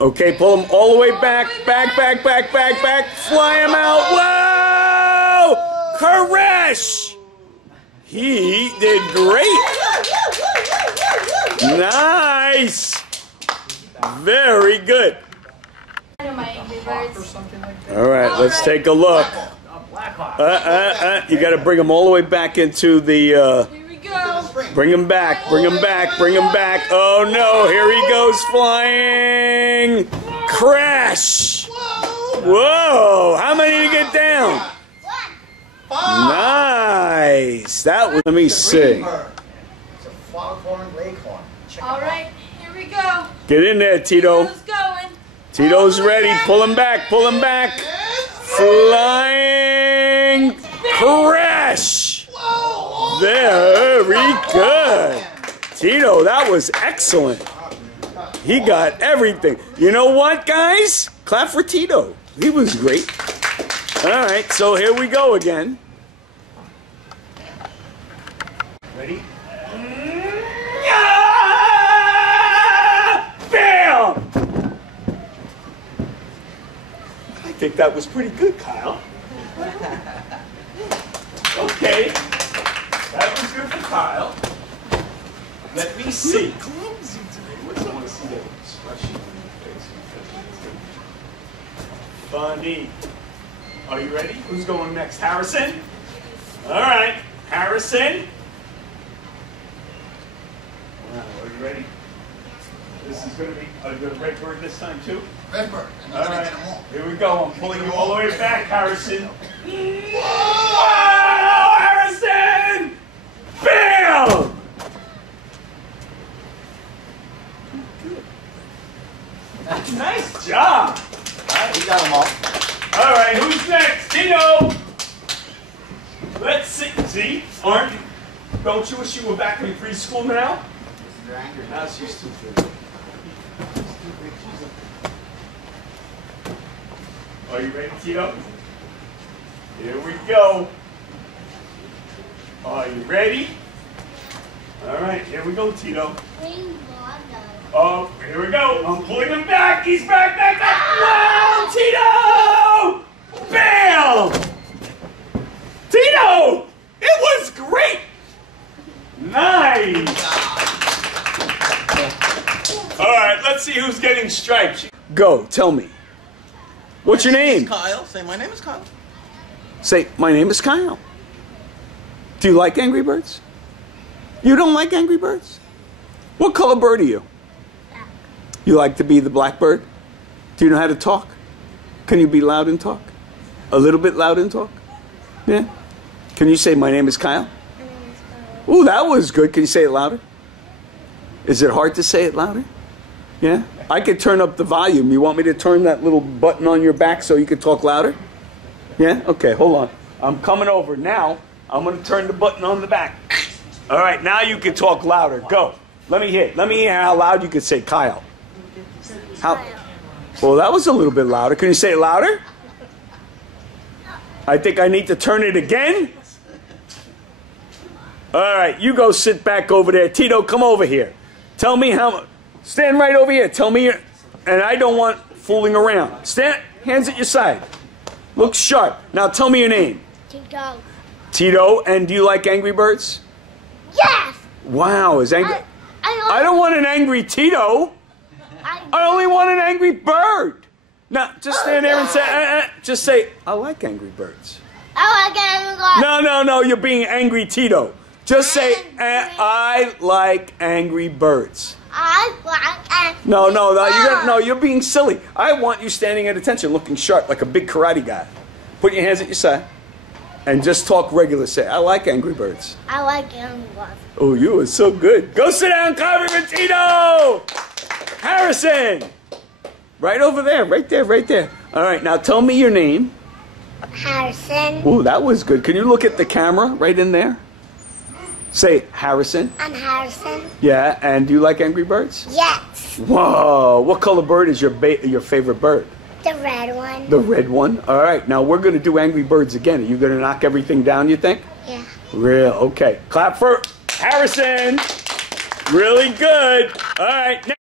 Okay, pull him all the way back, back, back, back, back, back. Fly him out. Whoa! Koresh! He did great. Nice. Very good. All right, let's take a look. You got to bring him all the way back into the... Bring him back, bring him back, bring him back. Oh no, here he goes flying. Crash. Whoa, how many did you get down? Nice. That was, let me see. All right, here we go. Get in there, Tito. Tito's ready. Pull him back, pull him back. Flying. Crash. Very good. Tito, that was excellent. He got everything. You know what, guys? Clap for Tito. He was great. All right, so here we go again. Ready? Bam! I think that was pretty good, Kyle. Okay. That was good for Kyle. Let me see. I want to see that expression on your face. Funny. Are you ready? Who's going next? Harrison? All right. Harrison. Wow, are you ready? This is going to be a red bird this time, too? Red bird. All right. Here we go. I'm pulling you all the way back, Harrison. Whoa, Harrison! Bam! Nice job. All right, we got them all. All right, who's next? Tito. Let's see. See? Don't you wish you were back in preschool now? Now she's too big. Are you ready, Tito? Here we go. Are you ready? All right, here we go, Tito. Oh, here we go. I'm pulling him back. He's back, back, back. Wow, Tito! Bam! Tito! It was great! Nice! All right, let's see who's getting stripes. Go, tell me. What's your name? Kyle. Say, my name is Kyle. Say, my name is Kyle. Do you like Angry Birds? You don't like Angry Birds? What color bird are you? Black. You like to be the black bird? Do you know how to talk? Can you be loud and talk? A little bit loud and talk? Yeah? Can you say, my name is Kyle? My name is Kyle. Ooh, that was good. Can you say it louder? Is it hard to say it louder? Yeah? I could turn up the volume. You want me to turn that little button on your back so you could talk louder? Yeah? Okay, hold on. I'm coming over. Now, I'm going to turn the button on the back. All right, now you can talk louder. Go. Let me hear. Let me hear how loud you could say Kyle. How? Well, that was a little bit louder. Can you say it louder? I think I need to turn it again. All right, you go sit back over there. Tito, come over here. Tell me how... Stand right over here. Tell me your... And I don't want fooling around. Stand... Hands at your side. Look sharp. Now tell me your name. Tito. Tito, and do you like Angry Birds? Yes! Wow, is angry... I don't want an angry Tito. I only want an angry bird. Now, just stand there and say... just say, I like Angry Birds. I like Angry Birds. No, you're being angry Tito. Just say, I like Angry Birds. I like Angry No, you're being silly. I want you standing at attention, looking sharp like a big karate guy. Put your hands at your side and just talk regular. Say, I like Angry Birds. I like Angry Birds. Oh, you are so good. Go sit down, Carmen Tito! Harrison! Right over there, right there, right there. All right, now tell me your name. Harrison. Ooh, that was good. Can you look at the camera right in there? Say, Harrison. I'm Harrison. Yeah, and do you like Angry Birds? Yes. Whoa, what color bird is your favorite bird? The red one. The red one? All right, now we're going to do Angry Birds again. Are you going to knock everything down, you think? Yeah. Real, okay. Clap for Harrison. Really good. All right.